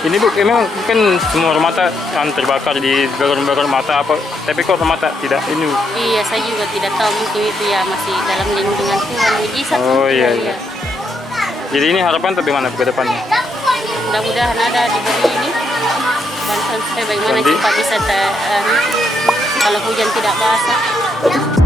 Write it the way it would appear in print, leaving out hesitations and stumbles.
Ini Bu, emang kan semua rumah mata yang terbakar di bagian mata apa? Tapi kok rumah mata tidak ini Bu? Iya, saya juga tidak tahu, mungkin itu ya masih dalam lindungan Tuhan. Mujizat. Oh iya, iya. Jadi ini harapan tapi mana ke depannya? Mudah-mudahan ada diberi ini bantuan supaya bagaimana kita bisa kalau hujan tidak basah.